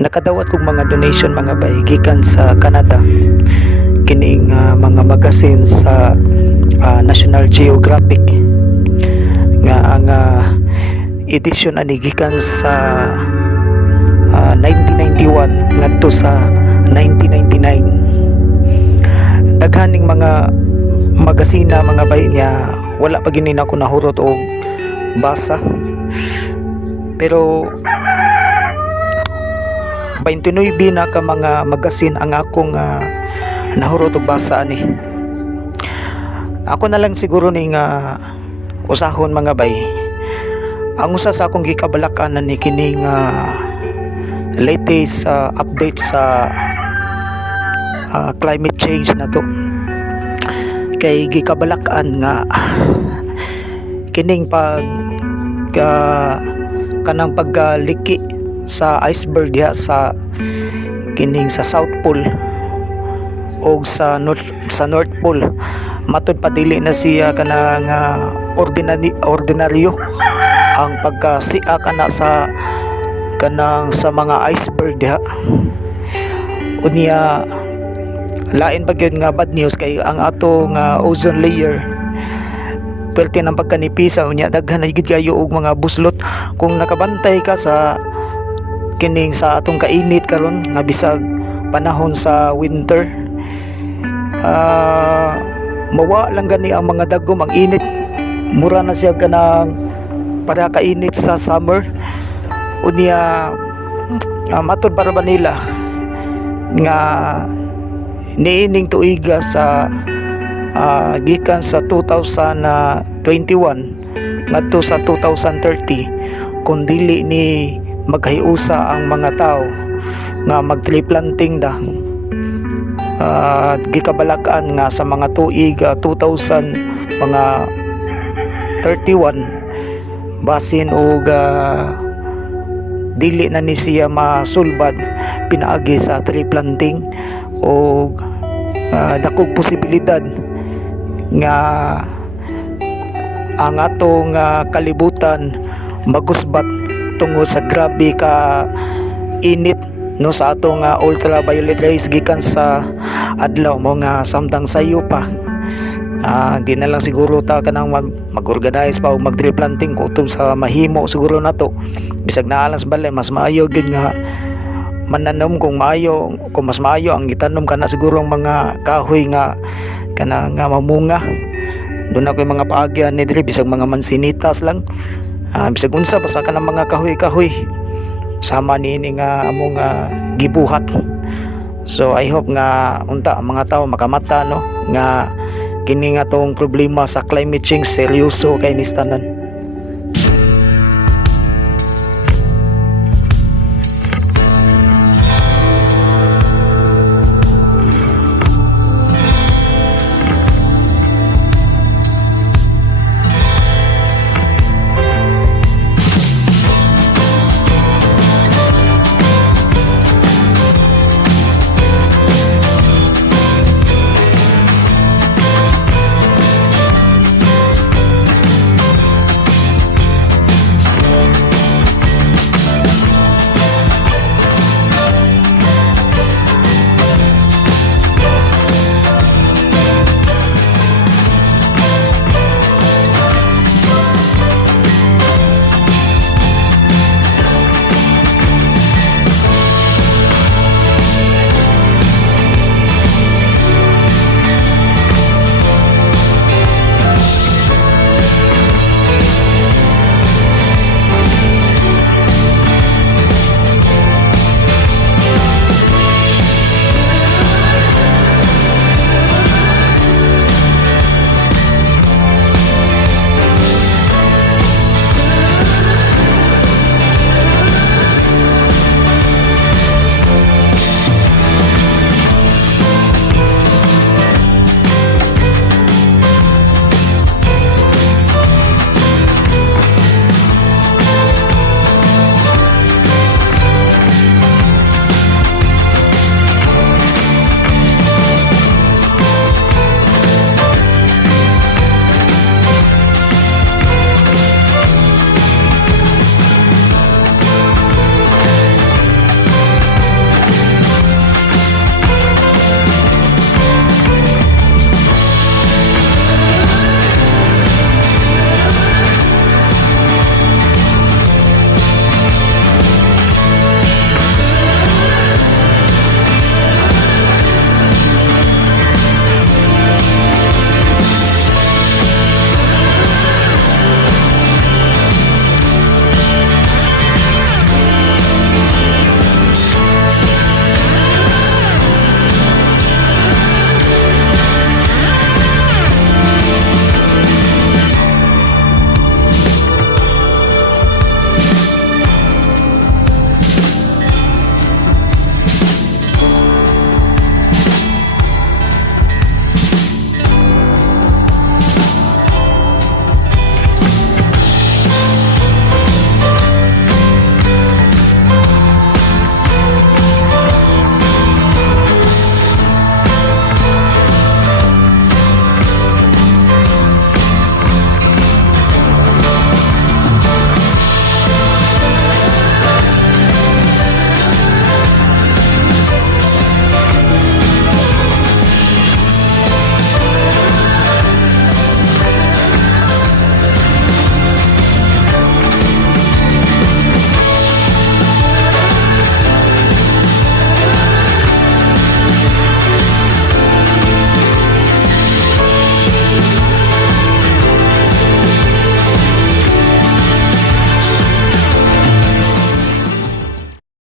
Nakadawat kog mga donation mga bay gikan sa Canada, kining mga magazine sa National Geographic nga ang edisyon ani gikan sa 1991 ngadto sa 1999. Daghaning mga magasina mga bay niya wala pa gini na ako nahurot og basa, pero 29 na ka mga magasin ang akong nahurot og basa ani. Ako na lang siguro ning usahon mga bay. Ang usa sa akong gikabalakan na ni kining latest update sa climate change na to. Kay gikabalakan nga kining kanang paggaliki sa iceberg diha sa kining sa South Pole o sa North Pole, matud padili na siya kanang ordinaryo ang pagkasia kana sa mga iceberg diha. Unya lain pa gyud nga bad news kay ang atong ozone layer perti ng pagkanipisa. Unya daghan na gyud kayo og mga buslot kung nakabantay ka sa kining sa atong kainit karon nga bisag panahon sa winter. Mawa lang gani ang mga dagom, ang init mura na siya kanang para kainit sa summer. Unya matud para ba nila nga niining tuiga sa gikan sa 2021 ngadto sa 2030 kung dili ni maghiusa ang mga tao nga mag-tree planting da. Gikabalakan nga sa mga tuig 2000 mga 31 basin og dili na ni siya masulbad pinaagi sa tree planting o dakog posibilidad nga ang atong kalibutan magusbat tungod sa grabe ka init no sa atong ultraviolet rays gikan sa adlaw mo nga samtang sayo pa. Di na lang siguro ta kanang mag-organize pa o mag-tree planting kutob sa mahimo siguro nato bisag naalas balay mas maayo gid nga mananom kung mas maayo ang gitanom kana siguro ang mga kahoy nga kana nga mamunga. Doon ako yung mga paagyan ni diri bisag mga mansinitas lang. Bisag unsa basta ka ng mga kahoy-kahoy sama niini nga among gibuhat. So I hope nga unta ang mga tao makamata no nga kini nga tong problema sa climate change seryoso kay ni tanan.